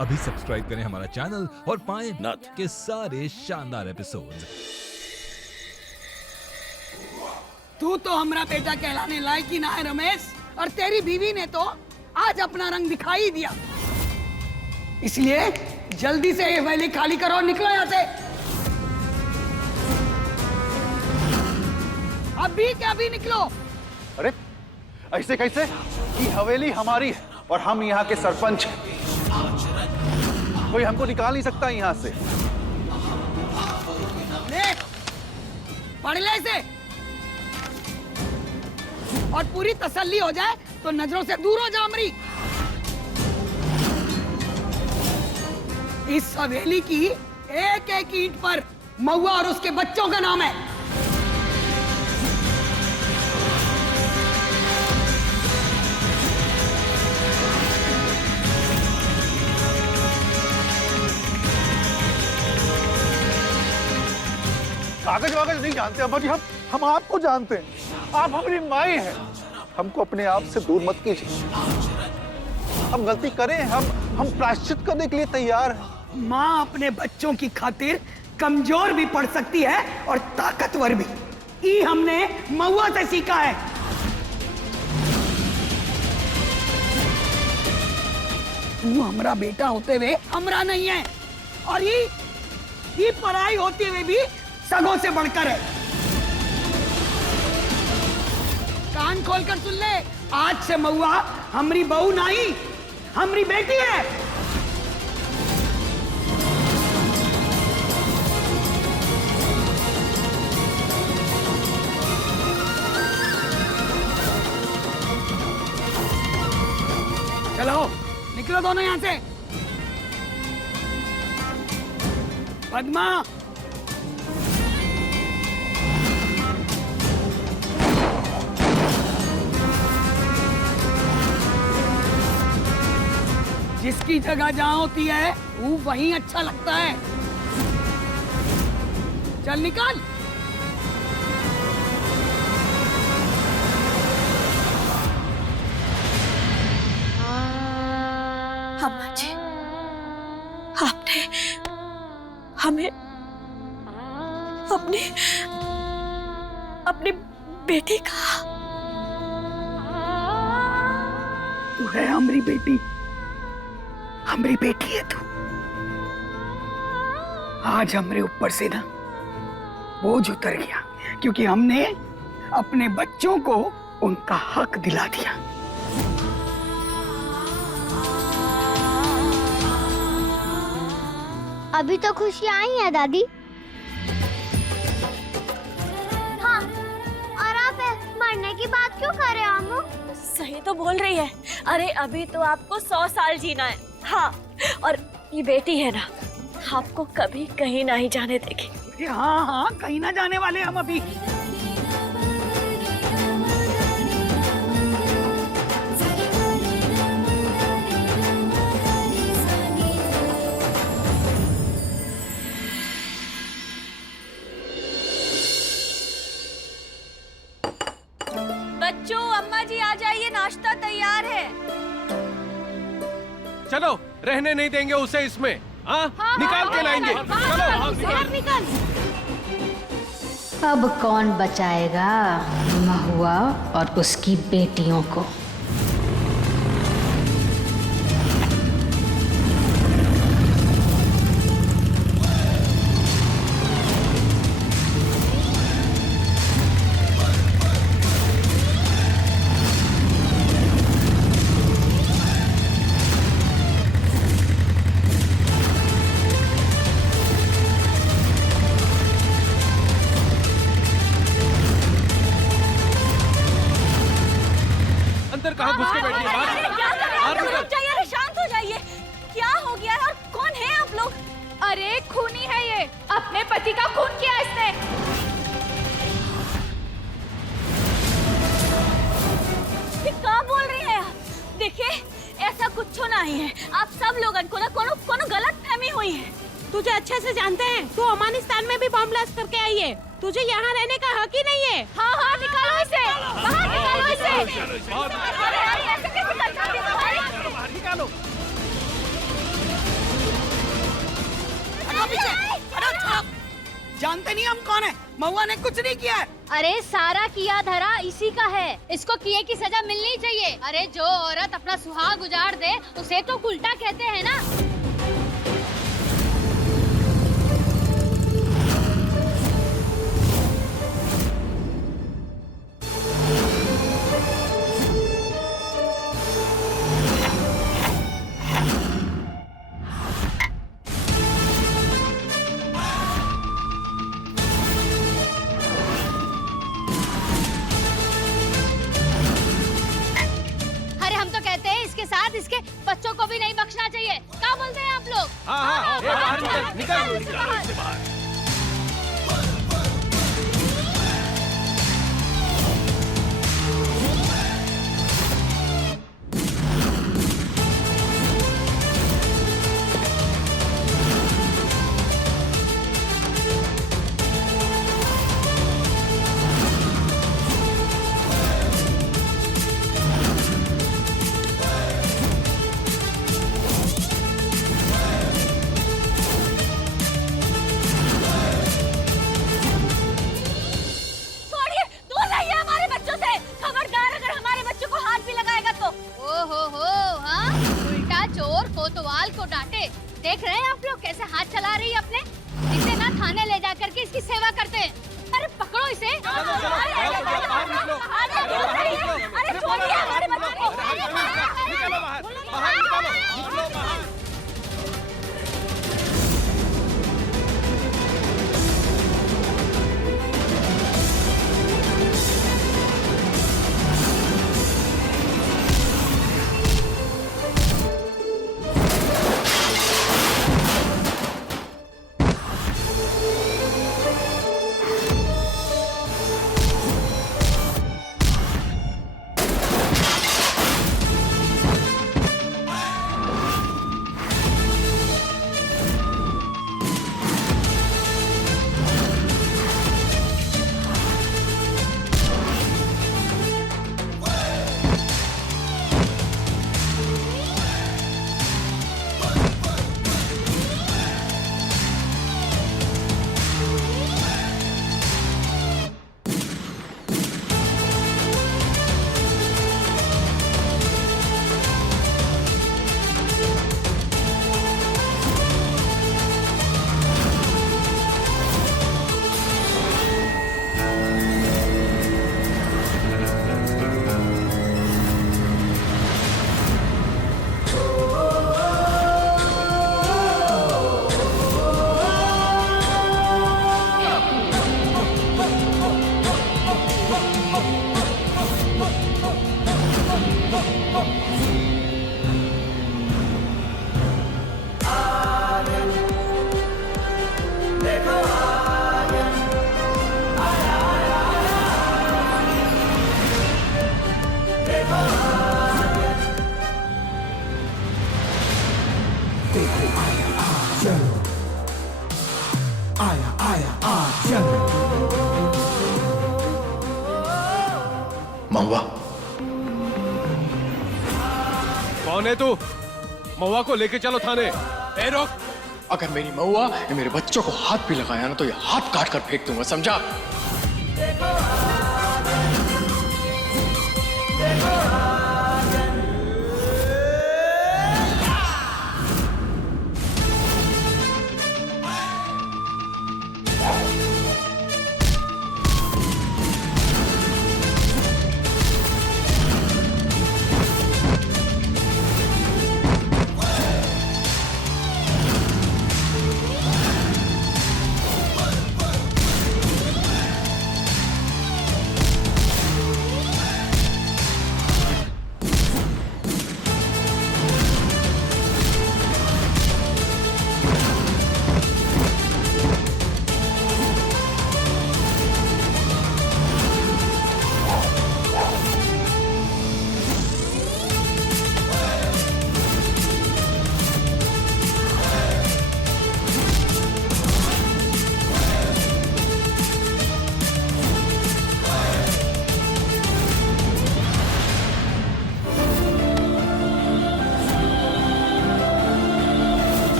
अभी सब्सक्राइब करें हमारा चैनल और पाएं नाथ के सारे शानदार एपिसोड्स। तू तो हमारा बेटा कहलाने लायक ही ना है रमेश, और तेरी बीवी ने तो आज अपना रंग दिखाई दिया। इसलिए जल्दी से ये वैली खाली करो और निकलो यहाँ से। अभी के अभी निकलो। अरे ऐसे कैसे? ये हवेली हमारी है और हम यहाँ के सरपंच हैं। कोई हमको निकाल नहीं सकता यहाँ से। ले, पढ़ ले इसे, और पूरी तसल्ली हो जाए तो नजरों से दूर हो जा अमरी। इस हवेली की एक एक ईंट पर महुआ और उसके बच्चों का नाम है। कागज वागज नहीं जानते अम्मा जी, हम आपको जानते हैं। आप हमारी माई हैं। हमको अपने आप से दूर मत कीजिए। हम गलती करें, हम प्रायश्चित करने के लिए तैयार हैं। माँ अपने बच्चों की खातिर कमजोर भी पड़ सकती है और ताकतवर भी। ये हमने महुआ से सीखा है। तू हमारा बेटा होते हुए हमरा नहीं है, और ये पराई होते हुए भी सगों से बढ़कर है। कान खोलकर सुन ले, आज से महुआ हमारी बहू नहीं, हमारी बेटी है। चलो निकलो दोनों यहां से। पद्मा, जिसकी जगह जहां होती है वो वहीं अच्छा लगता है। चल निकल। अम्मा जी, आपने हमें अपनी बेटी का। तू है हमारी बेटी, हमारी बेटी है तू। आज हमारे ऊपर से ना बोझ उतर गया, क्योंकि हमने अपने बच्चों को उनका हक दिला दिया। अभी तो खुशियाँ आई हैं दादी। हाँ, और आप मरने की बात क्यों कर रहे हो अम्मू? सही तो बोल रही है। अरे अभी तो आपको 100 साल जीना है। हाँ, और ये बेटी है ना, आपको कभी कहीं नहीं जाने देगी। हाँ हाँ, कहीं ना जाने वाले हम अभी। बच्चों, अम्मा जी आ जाइए, नाश्ता तैयार है। चलो, रहने नहीं देंगे उसे इसमें। हाँ, निकाल के लाएंगे। चलो निकल। अब कौन बचाएगा महुआ और उसकी बेटियों को? अंदर कहाँ घुस के बैठी है? रुक जाइए, शांत हो जाइए। क्या हो गया और कौन है आप लोग? अरे खूनी है ये, अपने पति का खून किया इसने। ये क्या बोल रही है आप? देखिए, ऐसा कुछ नहीं है। आप सब लोगों को ना कोनो गलत फहमी हुई है। तुझे अच्छे से जानते हैं, तू अफगानिस्तान में भी बम ब्लास्ट करके आई है। तुझे यहाँ रहने का हक ही नहीं है। हाँ हाँ, निकालो इसे बाहर, निकालो इसे। निकालो। पीछे। अरे छोड़ो। जानते नहीं हम कौन है? महुआ ने कुछ नहीं किया है। अरे सारा किया धरा इसी का है, इसको किए की सजा मिलनी चाहिए। अरे जो औरत अपना सुहाग उजाड़ दे उसे तो उल्टा कहते हैं ना। इसके बच्चों को भी नहीं बख्शना चाहिए। क्या बोलते हैं आप लोग? हाँ, बाहर निकल। देख रहे हैं आप लोग कैसे हाथ चला रही है अपने? इसे ना थाने ले जा करके इसकी सेवा करते हैं। अरे पकड़ो इसे। अरे छोड़िए हमारे बच्चे को। निकलो बाहर, बाहर निकलो बाहर। महुआ, कौन है तू? महुआ को लेके चलो थाने। ए रोक। अगर मेरी महुआ ने मेरे बच्चों को हाथ भी लगाया ना तो ये हाथ काट कर फेंक दूंगा, समझा?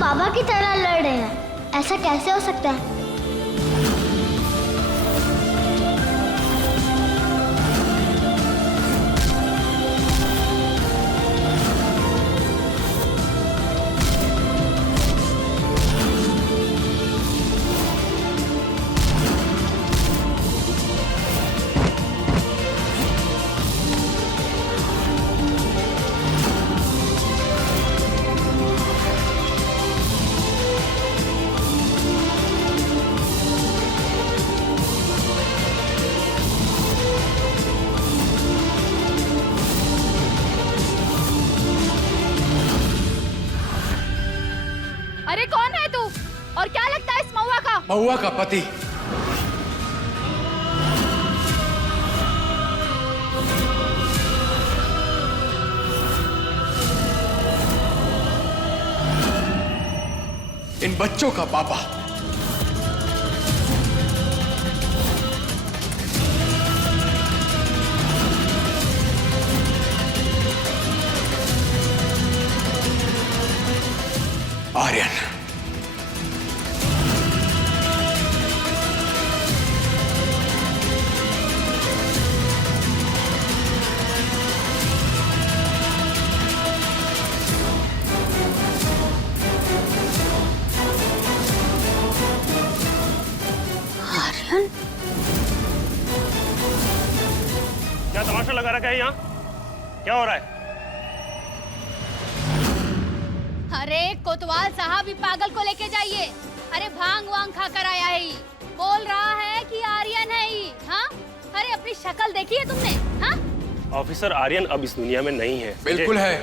बाबा की तरह लड़ रहे हैं, ऐसा कैसे हो सकता है? अरे कौन है तू और क्या लगता है इस महुआ का? महुआ का पति। इन बच्चों का पापा। आर्यन। क्या तमाशा लगा रखा है यहाँ? क्या हो रहा है? अरे कोतवाल साहब, ही पागल को लेके जाइए। अरे भांग वांग खा कर आया है, बोल रहा है कि आर्यन है ही। हाँ, अरे अपनी शक्ल देखी है तुमने? हाँ, ऑफिसर आर्यन अब इस दुनिया में नहीं है। बिल्कुल है,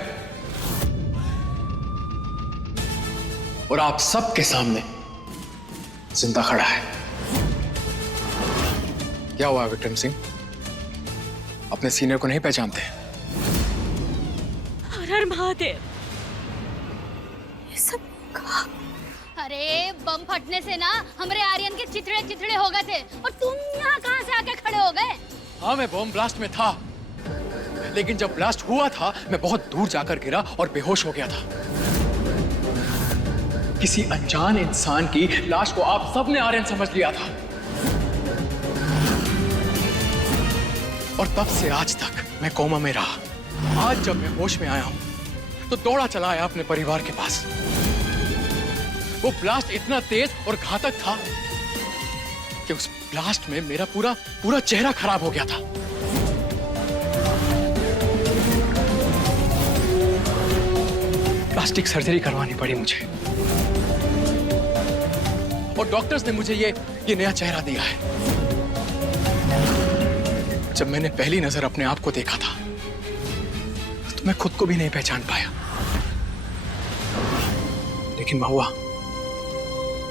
और आप सबके सामने जिंदा खड़ा है। क्या हुआ विक्रम सिंह, अपने सीनियर को नहीं पहचानते? हर हर महादेव, ये सब कहा? अरे बम फटने से ना हमारे आर्यन के चिथड़े चिथड़े हो गए थे, और तुम यहाँ कहाँ से आके खड़े हो गए? हाँ, मैं बम ब्लास्ट में था, लेकिन जब ब्लास्ट हुआ था मैं बहुत दूर जाकर गिरा और बेहोश हो गया था। किसी अनजान इंसान की लाश को आप सबने आर्यन समझ लिया था, और तब से आज तक मैं कोमा में रहा। आज जब मैं होश में आया हूं तो दौड़ा चला आया अपने परिवार के पास। वो ब्लास्ट इतना तेज और घातक था कि उस ब्लास्ट में मेरा पूरा चेहरा खराब हो गया था। प्लास्टिक सर्जरी करवानी पड़ी मुझे, और डॉक्टर्स ने मुझे ये नया चेहरा दिया है। जब मैंने पहली नजर अपने आप को देखा था तो मैं खुद को भी नहीं पहचान पाया। लेकिन महुआ,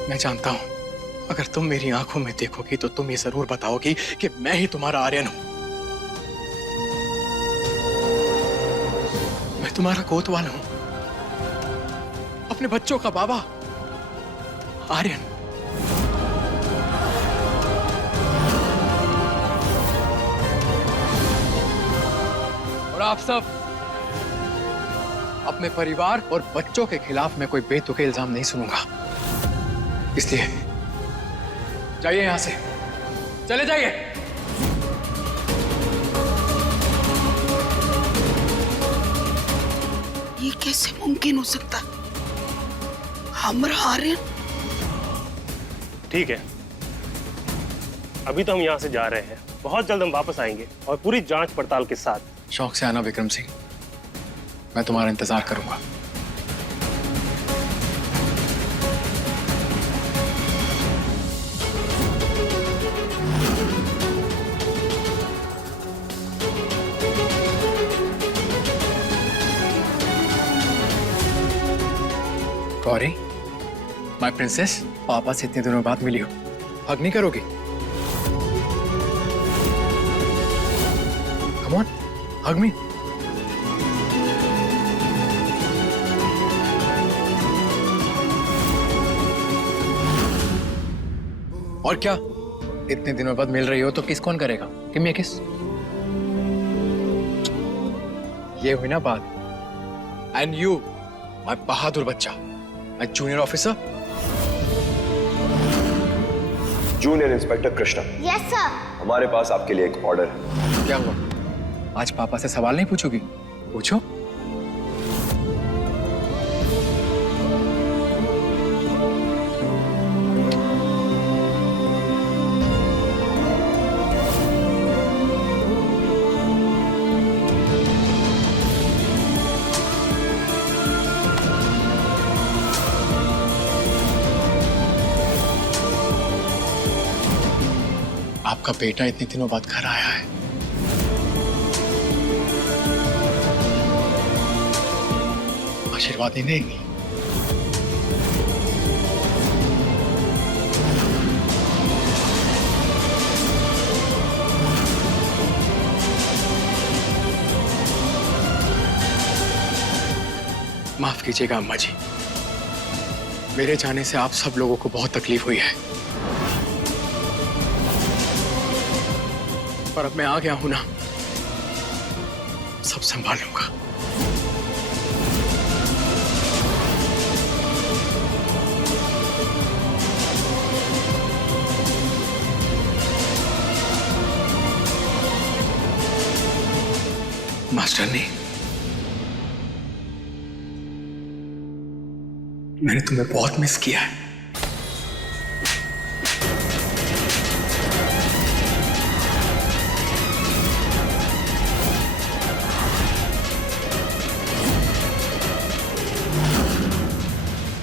मैं जानता हूं अगर तुम मेरी आंखों में देखोगी तो तुम ये जरूर बताओगी कि मैं ही तुम्हारा आर्यन हूं। मैं तुम्हारा कोतवाल हूं, अपने बच्चों का बाबा आर्यन। और आप सब, अपने परिवार और बच्चों के खिलाफ मैं कोई बेतुके इल्जाम नहीं सुनूंगा, इसलिए जाइए यहां से, चले जाइए। ये कैसे मुमकिन हो सकता? हमारा आर्यन? ठीक है, अभी तो हम यहाँ से जा रहे हैं, बहुत जल्द हम वापस आएंगे और पूरी जांच पड़ताल के साथ। शौक से आना विक्रम सिंह, मैं तुम्हारा इंतजार करूंगा। गौरी, माय प्रिंसेस, पापा से इतने दिनों बाद मिली हो, हग नहीं करोगी? कम ऑन, हग मी। और क्या, इतने दिनों बाद मिल रही हो तो किस कौन करेगा? गिव मी अ किस। ये हुई ना बात। एंड यू, माय बहादुर बच्चा, junior officer. Junior inspector Krishna. Yes sir. हमारे पास आपके लिए एक ऑर्डर है। क्या हुआ? आज पापा से सवाल नहीं पूछोगी? पूछो। आपका बेटा इतने दिनों बाद घर आया है। आशीर्वाद नहीं देंगी? माफ कीजिएगा अम्मा जी, मेरे जाने से आप सब लोगों को बहुत तकलीफ हुई है, पर अब मैं आ गया हूं ना, सब संभाल लूंगा। मास्टरनी, मैंने तुम्हें बहुत मिस किया है।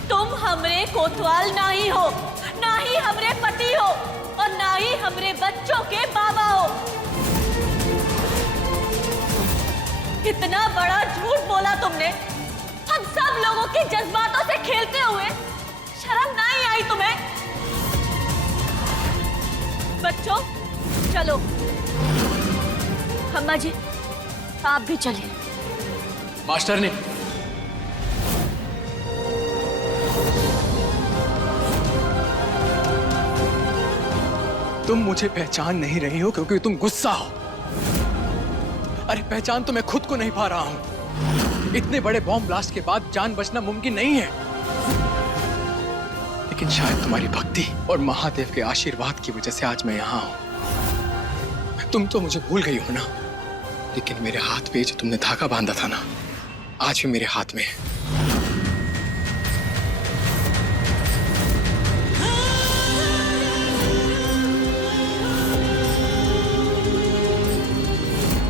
तुम हमरे कोतवाल ना ही हो, ना ही हमरे पति हो, और ना ही हमरे बच्चों के बाबा हो। इतना बड़ा झूठ बोला तुमने, हम सब लोगों के जज्बातों से खेलते हुए। शर्म नहीं आई तुम्हें? बच्चों चलो। अम्मा जी आप भी चलिए। मास्टरनी, तुम मुझे पहचान नहीं रही हो क्योंकि तुम गुस्सा हो। अरे पहचान तो मैं खुद को नहीं पा रहा हूं। इतने बड़े बॉम्ब ब्लास्ट के बाद जान बचना मुमकिन नहीं है, लेकिन शायद तुम्हारी भक्ति और महादेव के आशीर्वाद की वजह से आज मैं यहां हूं। तुम तो मुझे भूल गई हो ना, लेकिन मेरे हाथ पे जो तुमने धागा बांधा था ना, आज भी मेरे हाथ में है।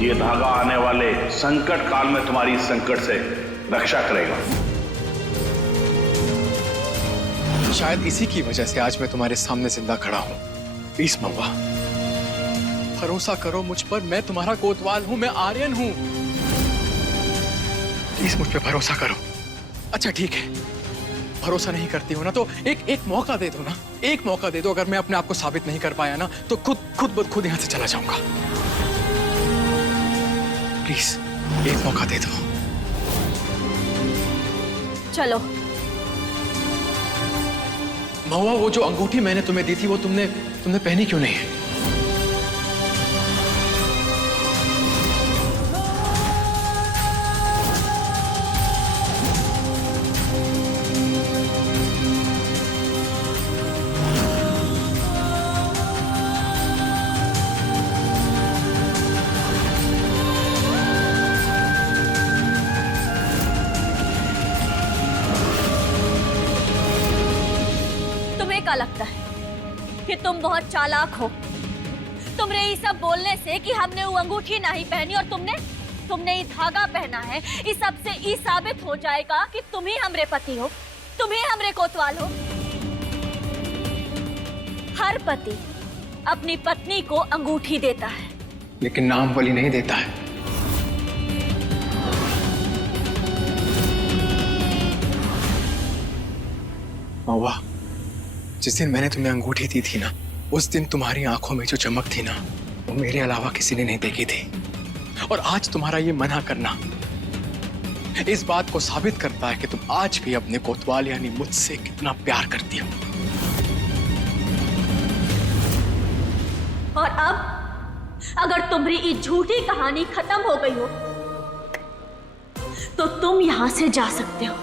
ये धागा आने वाले संकट काल में तुम्हारी इस संकट से रक्षा करेगा। शायद इसी की वजह से आज मैं तुम्हारे सामने जिंदा खड़ा हूं। प्लीज महुआ, भरोसा करो मुझ पर। मैं तुम्हारा कोतवाल हूं, मैं आर्यन हूं। प्लीज मुझ पे भरोसा करो। अच्छा ठीक है, भरोसा नहीं करती हो ना तो एक मौका दे दो ना, एक मौका दे दो। अगर मैं अपने आप को साबित नहीं कर पाया ना तो खुद यहां से चला जाऊंगा। प्लीज एक मौका दे दो। चलो। महुआ, वो जो अंगूठी मैंने तुम्हें दी थी वो तुमने पहनी क्यों नहीं है? क्या लगता है कि तुम बहुत चालाक हो? तुमरे ये सब बोलने से कि हमने वो अंगूठी नहीं पहनी और तुमने ये धागा पहना है, इस सब से ये साबित हो जाएगा कि तुम ही हमरे पति हो, तुम ही हमरे कोतवाल हो। हर पति अपनी पत्नी को अंगूठी देता है, लेकिन नाम वाली नहीं देता है। महुआ, जिस दिन मैंने तुम्हें अंगूठी दी थी ना, उस दिन तुम्हारी आंखों में जो चमक थी ना, वो मेरे अलावा किसी ने नहीं देखी थी। और आज तुम्हारा ये मना करना इस बात को साबित करता है कि तुम आज भी अपने कोतवाल यानी मुझसे कितना प्यार करती हो। और अब अगर तुम्हारी ये झूठी कहानी खत्म हो गई हो तो तुम यहां से जा सकते हो।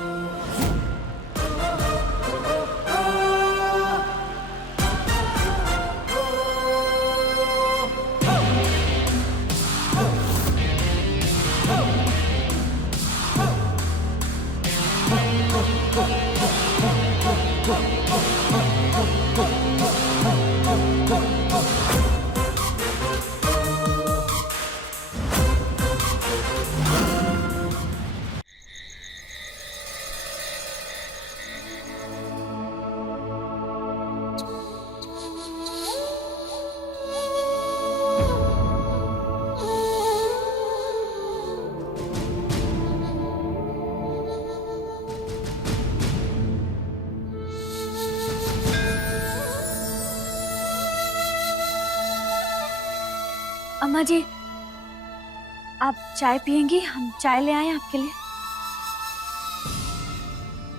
अम्मा जी, आप चाय पियेंगी? हम चाय ले आए आपके लिए।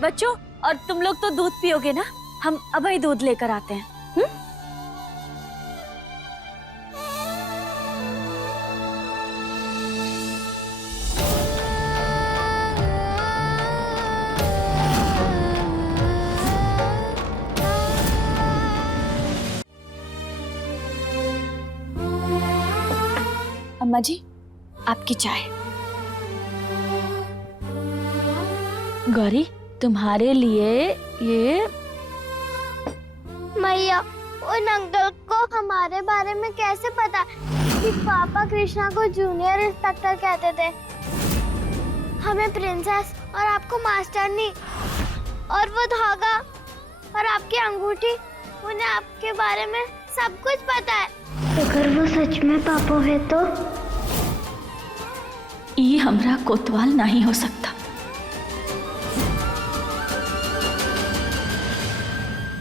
बच्चों, और तुम लोग तो दूध पियोगे ना? हम अभी दूध लेकर आते हैं। अम्मा जी, आपकी चाय। गौरी, तुम्हारे लिए ये। मैया, उन अंकल को हमारे बारे में कैसे पता कि पापा कृष्णा को जूनियर इंस्पेक्टर कहते थे? हमें प्रिंसेस और आपको मास्टरनी और वो धागा और आपकी अंगूठी, उन्हें आपके बारे में सब कुछ पता है। अगर वो सच में पापा है तो ये हमरा कोतवाल नहीं हो सकता।